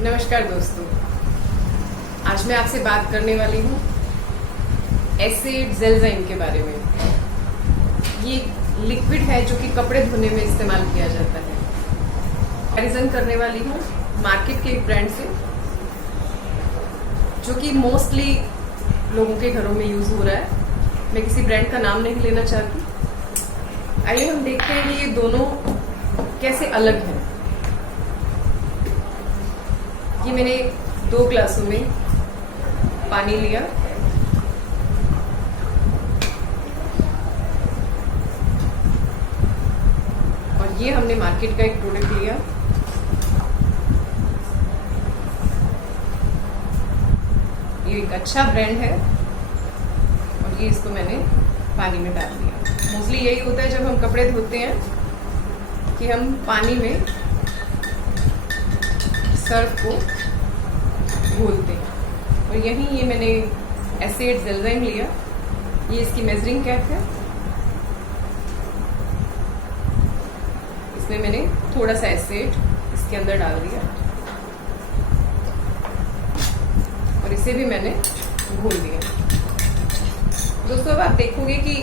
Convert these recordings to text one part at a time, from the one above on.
नमस्कार दोस्तों, आज मैं आपसे बात करने वाली हूँ एसिड ज़ेल्ज़ाइम के बारे में। ये लिक्विड है जो कि कपड़े धोने में इस्तेमाल किया जाता है। कंपैरिजन करने वाली हूँ मार्केट के एक ब्रांड से जो कि मोस्टली लोगों के घरों में यूज हो रहा है। मैं किसी ब्रांड का नाम नहीं लेना चाहती। आइए हम देखते हैं कि ये दोनों कैसे अलग हैं। ये मैंने 2 ग्लासों में पानी लिया और ये हमने मार्केट का एक प्रोडक्ट लिया। ये एक अच्छा ब्रांड है और ये इसको मैंने पानी में डाल दिया। मोस्टली यही होता है जब हम कपड़े धोते हैं कि हम पानी में सर्फ को घोलते हैं। और यहीं ये मैंने एसिड ज़ेल्ज़ाइम लिया। ये इसकी मेजरिंग कैप है। इसमें मैंने थोड़ा सा एसिड इसके अंदर डाल दिया और इसे भी मैंने घोल दिया। दोस्तों, अब आप देखोगे कि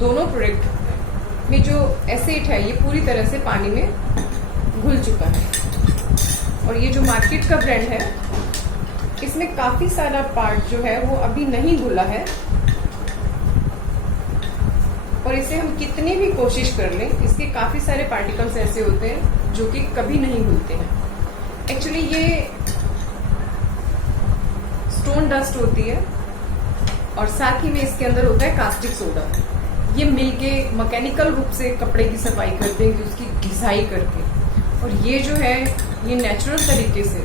दोनों प्रोडक्ट में जो एसिड है ये पूरी तरह से पानी में घुल चुका है। और ये जो मार्केट का ब्रांड है इसमें काफी सारा पार्ट जो है वो अभी नहीं घुला है और इसे हम कितनी भी कोशिश कर लें इसके काफी सारे पार्टिकल्स ऐसे होते हैं जो कि कभी नहीं घुलते हैं। एक्चुअली ये स्टोन डस्ट होती है और साथ ही में इसके अंदर होता है कास्टिक सोडा। ये मिलके मैकेनिकल रूप से कपड़े की सफाई करते हैं, उसकी घिसाई करके। और ये जो है ये नेचुरल तरीके से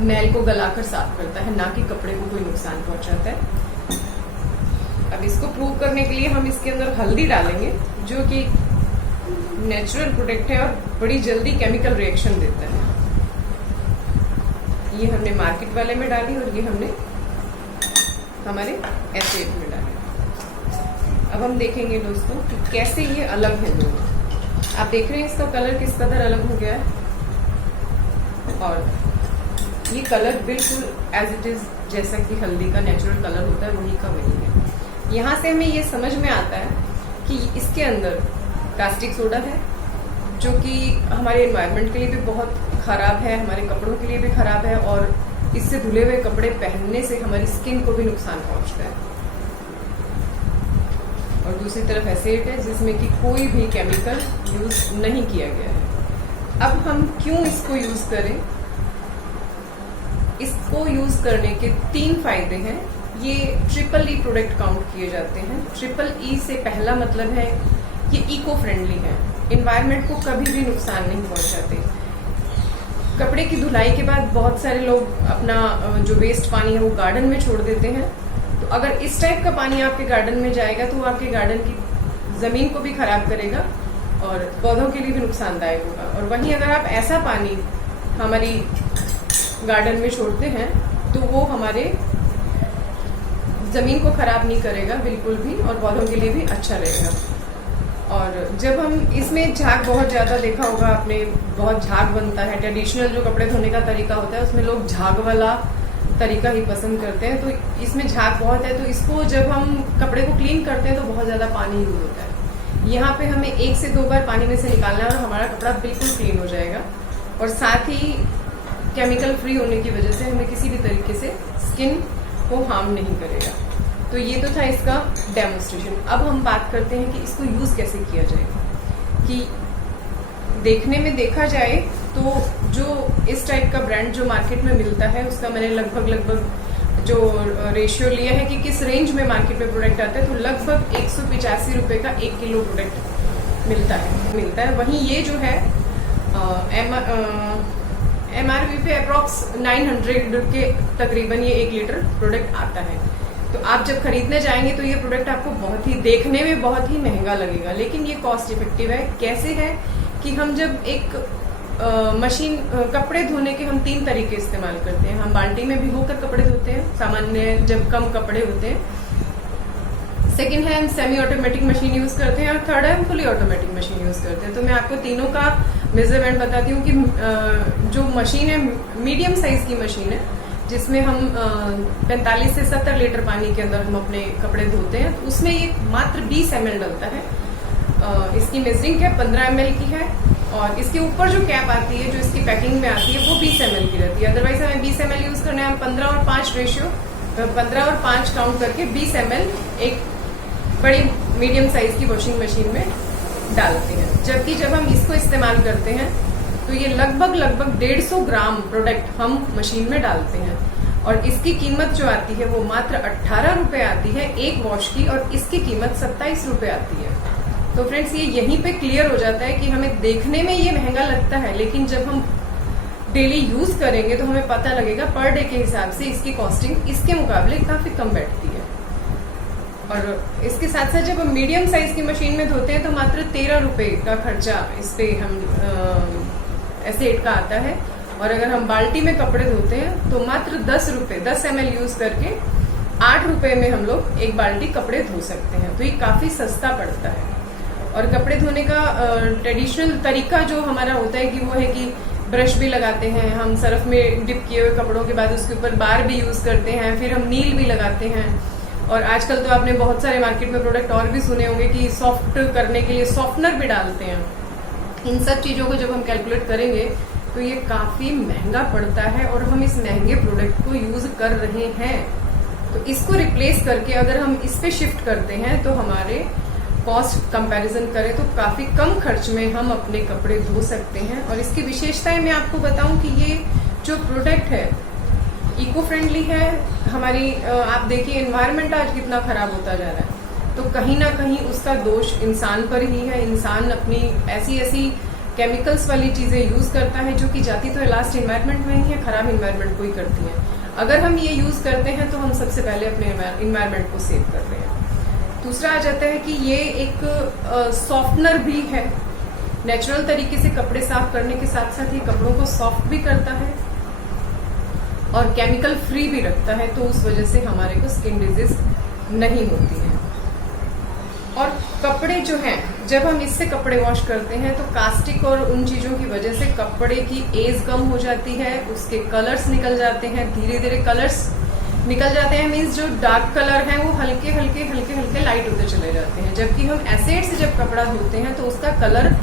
मैल को गलाकर साफ करता है, ना कि कपड़े को कोई नुकसान पहुंचाता है। अब इसको प्रूव करने के लिए हम इसके अंदर हल्दी डालेंगे जो कि नेचुरल प्रोडक्ट है और बड़ी जल्दी केमिकल रिएक्शन देता है। ये हमने मार्केट वाले में डाली और ये हमने हमारे एसिड में डाली। अब हम देखेंगे दोस्तों कि कैसे ये अलग है दोनों। आप देख रहे हैं इसका कलर किस कदर अलग हो गया है और ये कलर बिल्कुल एज इट इज जैसा कि हल्दी का नेचुरल कलर होता है वही का वही है। यहाँ से हमें ये समझ में आता है कि इसके अंदर कास्टिक सोडा है जो कि हमारे एनवायरनमेंट के लिए भी बहुत खराब है, हमारे कपड़ों के लिए भी खराब है और इससे धुले हुए कपड़े पहनने से हमारी स्किन को भी नुकसान पहुंचता है। और दूसरी तरफ एसिड है जिसमें कि कोई भी केमिकल यूज नहीं किया गया है। अब हम क्यों इसको यूज करें? इसको यूज करने के 3 फायदे हैं। ये ट्रिपल ई प्रोडक्ट काउंट किए जाते हैं। ट्रिपल ई से पहला मतलब है ये इको फ्रेंडली है, एनवायरनमेंट को कभी भी नुकसान नहीं पहुंचाते। कपड़े की धुलाई के बाद बहुत सारे लोग अपना जो वेस्ट पानी है वो गार्डन में छोड़ देते हैं। तो अगर इस टाइप का पानी आपके गार्डन में जाएगा तो वो आपके गार्डन की जमीन को भी खराब करेगा और पौधों के लिए भी नुकसानदायक होगा। और वहीं अगर आप ऐसा पानी हमारी गार्डन में छोड़ते हैं तो वो हमारे जमीन को खराब नहीं करेगा बिल्कुल भी और पौधों के लिए भी अच्छा रहेगा। और जब हम इसमें झाग बहुत ज्यादा देखा होगा आपने, बहुत झाग बनता है। ट्रेडिशनल जो कपड़े धोने का तरीका होता है उसमें लोग झाग वाला तरीका ही पसंद करते हैं। तो इसमें झाग बहुत है तो इसको जब हम कपड़े को क्लीन करते हैं तो बहुत ज्यादा पानी यूज होता है। यहाँ पे हमें 1 से 2 बार पानी में से निकालना है और हमारा कपड़ा बिल्कुल क्लीन हो जाएगा। और साथ ही केमिकल फ्री होने की वजह से हमें किसी भी तरीके से स्किन को हार्म नहीं करेगा। तो ये तो था इसका डेमोन्स्ट्रेशन। अब हम बात करते हैं कि इसको यूज कैसे किया जाए। कि देखने में देखा जाए तो जो इस टाइप का ब्रांड जो मार्केट में मिलता है उसका मैंने लगभग जो रेशियो लिया है कि किस रेंज में मार्केट में प्रोडक्ट आता है, तो लगभग 185 रुपए का 1 किलो प्रोडक्ट मिलता है। वहीं ये जो है MRP पे अप्रॉक्स 900 के तकरीबन ये 1 लीटर प्रोडक्ट आता है। तो आप जब खरीदने जाएंगे तो ये प्रोडक्ट आपको बहुत ही देखने में बहुत ही महंगा लगेगा, लेकिन ये कॉस्ट इफेक्टिव है। कैसे है कि हम जब एक मशीन कपड़े धोने के हम 3 तरीके इस्तेमाल करते हैं। हम बाल्टी में भिगोकर कपड़े धोते हैं सामान्य जब कम कपड़े होते हैं। सेकंड है हम सेमी ऑटोमेटिक मशीन यूज करते हैं और थर्ड है हम फुली ऑटोमेटिक मशीन यूज करते हैं। तो मैं आपको तीनों का मेजरमेंट बताती हूँ कि जो मशीन है मीडियम साइज की मशीन है, जिसमें हम 45 से 70 लीटर पानी के अंदर हम अपने कपड़े धोते हैं, तो उसमें ये मात्र 20 ml डलता है। इसकी मेजरिंग कैप 15 ml की है और इसके ऊपर जो कैप आती है, जो इसकी पैकिंग में आती है, वो 20 ml की रहती है। अदरवाइज हमें 20 ml यूज करना है, हम 15 और 5 रेशियो 15 और 5 काउंट करके 20 ml एक बड़ी मीडियम साइज की वॉशिंग मशीन में डालते हैं। जबकि जब हम इसको इस्तेमाल करते हैं तो ये लगभग 150 ग्राम प्रोडक्ट हम मशीन में डालते हैं और इसकी कीमत जो आती है वो मात्र 18 रुपए आती है एक वॉश की, और इसकी कीमत 27 रुपए आती है। तो फ्रेंड्स, ये यहीं पे क्लियर हो जाता है कि हमें देखने में ये महंगा लगता है, लेकिन जब हम डेली यूज करेंगे तो हमें पता लगेगा पर डे के हिसाब से इसकी कॉस्टिंग इसके मुकाबले काफी कम बैठती है। और इसके साथ साथ जब हम मीडियम साइज की मशीन में धोते हैं तो मात्र 13 रुपए का खर्चा इस पे हम एसेट का आता है, और अगर हम बाल्टी में कपड़े धोते हैं तो मात्र 10 रुपए 10 ml यूज करके 8 रुपए में हम लोग एक बाल्टी कपड़े धो सकते हैं। तो ये काफी सस्ता पड़ता है। और कपड़े धोने का ट्रेडिशनल तरीका जो हमारा होता है कि वो है कि ब्रश भी लगाते हैं हम, सर्फ में डिप किए हुए कपड़ों के बाद उसके ऊपर बार भी यूज करते हैं, फिर हम नील भी लगाते हैं। और आजकल तो आपने बहुत सारे मार्केट में प्रोडक्ट और भी सुने होंगे कि सॉफ्ट करने के लिए सॉफ्टनर भी डालते हैं। इन सब चीजों को जब हम कैलकुलेट करेंगे तो ये काफी महंगा पड़ता है और हम इस महंगे प्रोडक्ट को यूज कर रहे हैं। तो इसको रिप्लेस करके अगर हम इस पे शिफ्ट करते हैं तो हमारे कॉस्ट कंपैरिजन करें तो काफी कम खर्च में हम अपने कपड़े धो सकते हैं। और इसकी विशेषताएं मैं आपको बताऊं कि ये जो प्रोडक्ट है इको फ्रेंडली है। हमारी आप देखिए एनवायरनमेंट आज कितना खराब होता जा रहा है, तो कहीं ना कहीं उसका दोष इंसान पर ही है। इंसान अपनी ऐसी केमिकल्स वाली चीजें यूज करता है जो कि जाती तो लास्ट इन्वायरमेंट में ही है, खराब इन्वायरमेंट को ही करती है। अगर हम ये यूज करते हैं तो हम सबसे पहले अपने इन्वायरमेंट को सेव कर रहे हैं। दूसरा आ जाता है कि ये एक सॉफ्टनर भी है, नेचुरल तरीके से कपड़े साफ करने के साथ साथ ये कपड़ों को सॉफ्ट भी करता है और केमिकल फ्री भी रखता है, तो उस वजह से हमारे को स्किन डिजीज नहीं होती है। और कपड़े जो हैं, जब हम इससे कपड़े वॉश करते हैं तो कास्टिक और उन चीजों की वजह से कपड़े की एज कम हो जाती है, उसके कलर्स निकल जाते हैं, धीरे धीरे कलर्स निकल जाते हैं। मीन्स जो डार्क कलर है वो हल्के हल्के लाइट होते चले जाते हैं। जबकि हम एसिड से जब कपड़ा धोते हैं तो उसका कलर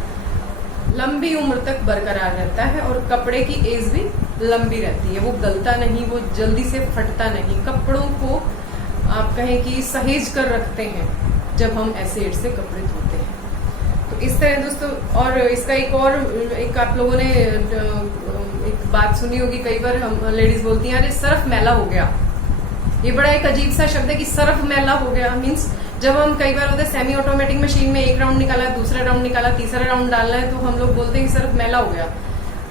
लंबी उम्र तक बरकरार रहता है और कपड़े की एज भी लंबी रहती है, वो गलता नहीं, वो जल्दी से फटता नहीं। कपड़ों को आप कहें कि सहेज कर रखते हैं जब हम एसिड से कपड़े धोते हैं। तो इस तरह दोस्तों, और इसका एक आप लोगों ने एक बात सुनी होगी, कई बार हम लेडीज बोलती हैं अरे सर्फ मैला हो गया। ये बड़ा एक अजीब सा शब्द है कि सर्फ मैला हो गया। मीन्स जब हम कई बार होता है सेमी ऑटोमेटिक मशीन में एक राउंड निकाला, दूसरा राउंड निकाला, तीसरा राउंड डालना है, तो हम लोग बोलते हैं कि सर्फ मैला हो गया।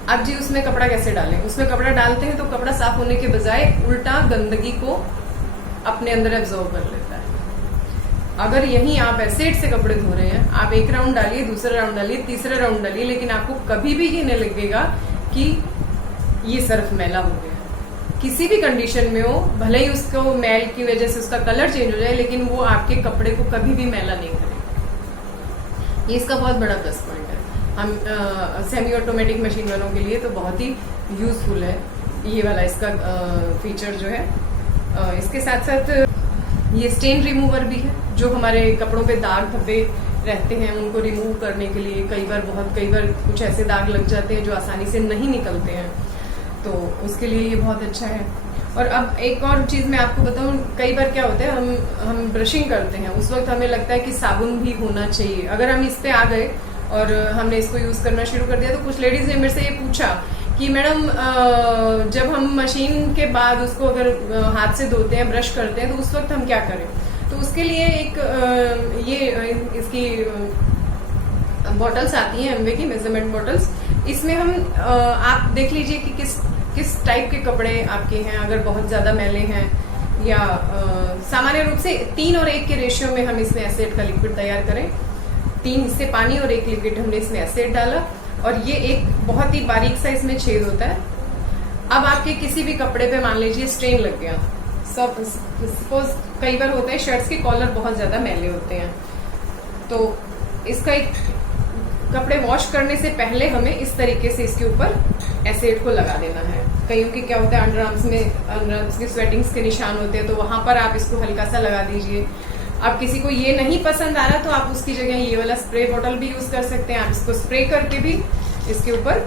अब जी उसमें कपड़ा कैसे डालें? उसमें कपड़ा डालते हैं तो कपड़ा साफ होने के बजाय उल्टा गंदगी को अपने अंदर एब्जॉर्ब कर लेता है। अगर यही आप एसिड से कपड़े धो रहे हैं, आप एक राउंड डालिए, दूसरा राउंड डालिए, तीसरा राउंड डालिए, लेकिन आपको कभी भी ये नहीं लगेगा कि ये सर्फ मैला हो गया। किसी भी कंडीशन में हो, भले ही उसको मैल की वजह से उसका कलर चेंज हो जाए, लेकिन वो आपके कपड़े को कभी भी मैला नहीं करेगा। ये इसका बहुत बड़ा प्लस पॉइंट है। हम सेमी ऑटोमेटिक मशीन वालों के लिए तो बहुत ही यूजफुल है ये वाला इसका फीचर जो है। इसके साथ साथ ये स्टेन रिमूवर भी है, जो हमारे कपड़ों पे दाग धब्बे रहते हैं उनको रिमूव करने के लिए। कई बार कुछ ऐसे दाग लग जाते हैं जो आसानी से नहीं निकलते हैं, तो उसके लिए ये बहुत अच्छा है। और अब एक और चीज मैं आपको बताऊं, कई बार क्या होता है, हम ब्रशिंग करते हैं, उस वक्त हमें लगता है कि साबुन भी होना चाहिए। अगर हम इस पे आ गए और हमने इसको यूज करना शुरू कर दिया, तो कुछ लेडीज ने मेरे से ये पूछा कि मैडम जब हम मशीन के बाद उसको अगर हाथ से धोते हैं, ब्रश करते हैं, तो उस वक्त हम क्या करें? तो उसके लिए एक ये इसकी बॉटल्स आती हैं एमवे की, मेजरमेंट बॉटल्स। इसमें हम आप देख लीजिए कि किस टाइप के कपड़े आपके हैं। अगर बहुत ज्यादा मैले हैं या सामान्य रूप से 3 और 1 के रेशियो में हम इसमें एसिड का लिक्विड तैयार करें। 3 हिस्से पानी और 1 लिक्विड हमने इसमें एसिड डाला, और ये एक बहुत ही बारीक सा इसमें छेद होता है। अब आपके किसी भी कपड़े पे मान लीजिए स्ट्रेन लग गया, सपोज कई बार होता है शर्ट्स के कॉलर बहुत ज्यादा मैले होते हैं, तो इसका एक कपड़े वॉश करने से पहले हमें इस तरीके से इसके ऊपर एसिड को लगा देना है। कईयों के क्या होता है, अंडरआर्म्स की स्वेटिंग्स के निशान होते हैं, तो वहां पर आप इसको हल्का सा लगा दीजिए। अब किसी को ये नहीं पसंद आ रहा तो आप उसकी जगह ये वाला स्प्रे बॉटल भी यूज कर सकते हैं। आप इसको स्प्रे करके भी इसके ऊपर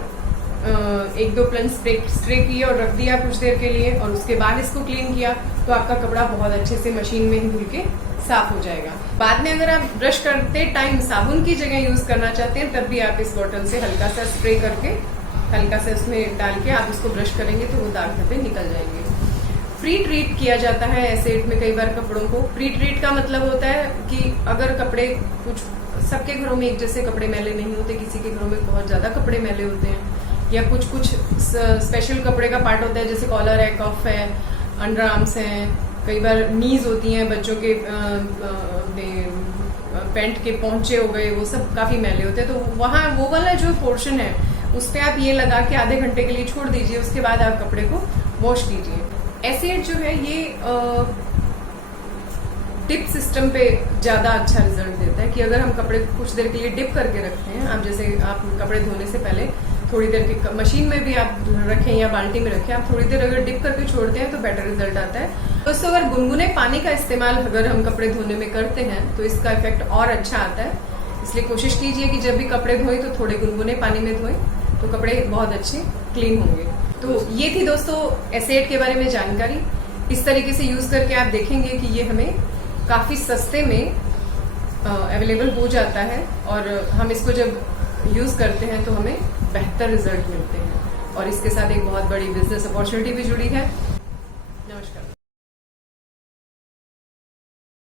1-2 प्लंज स्प्रे किए और रख दिया कुछ देर के लिए, और उसके बाद इसको क्लीन किया तो आपका कपड़ा बहुत अच्छे से मशीन में ही धुल के साफ हो जाएगा। बाद में अगर आप ब्रश करते टाइम साबुन की जगह यूज करना चाहते हैं तब भी आप इस बॉटल से हल्का सा स्प्रे करके हल्का सा उसमें डाल के आप इसको ब्रश करेंगे तो वो दाग धब्बे निकल जाएंगे। प्री ट्रीट किया जाता है एसिड में कई बार कपड़ों को। प्री ट्रीट का मतलब होता है कि अगर कपड़े कुछ, सबके घरों में एक जैसे कपड़े मैले नहीं होते, किसी के घरों में बहुत ज्यादा कपड़े मैले होते हैं, या कुछ स्पेशल कपड़े का पार्ट होता है जैसे कॉलर है, कफ है, अंडर आर्म्स हैं, कई बार नीज होती हैं बच्चों के, पैंट के पहुंचे हो गए, वो सब काफी मैले होते हैं। तो वहां वो वाला जो पोर्शन है उस पे आप ये लगा के आधे घंटे के लिए छोड़ दीजिए, उसके बाद आप कपड़े को वॉश कीजिए। एसिड जो है ये डिप सिस्टम पे ज्यादा अच्छा रिजल्ट देता है कि अगर हम कपड़े को कुछ देर के लिए डिप करके रखते हैं, आप जैसे आप कपड़े धोने से पहले थोड़ी देर के मशीन में भी आप रखें या बाल्टी में रखें, आप थोड़ी देर अगर डिप करके छोड़ते हैं तो बेटर रिजल्ट आता है। दोस्तों, अगर गुनगुने पानी का इस्तेमाल अगर हम कपड़े धोने में करते हैं तो इसका इफेक्ट और अच्छा आता है। इसलिए कोशिश कीजिए कि जब भी कपड़े धोएं तो थोड़े गुनगुने पानी में धोएं, तो कपड़े बहुत अच्छे क्लीन होंगे। तो ये थी दोस्तों एसिड के बारे में जानकारी। इस तरीके से यूज करके आप देखेंगे कि ये हमें काफी सस्ते में अवेलेबल हो जाता है, और हम इसको जब यूज करते हैं तो हमें बेहतर रिजल्ट मिलते हैं, और इसके साथ एक बहुत बड़ी बिजनेस अपॉर्चुनिटी भी जुड़ी है। नमस्कार।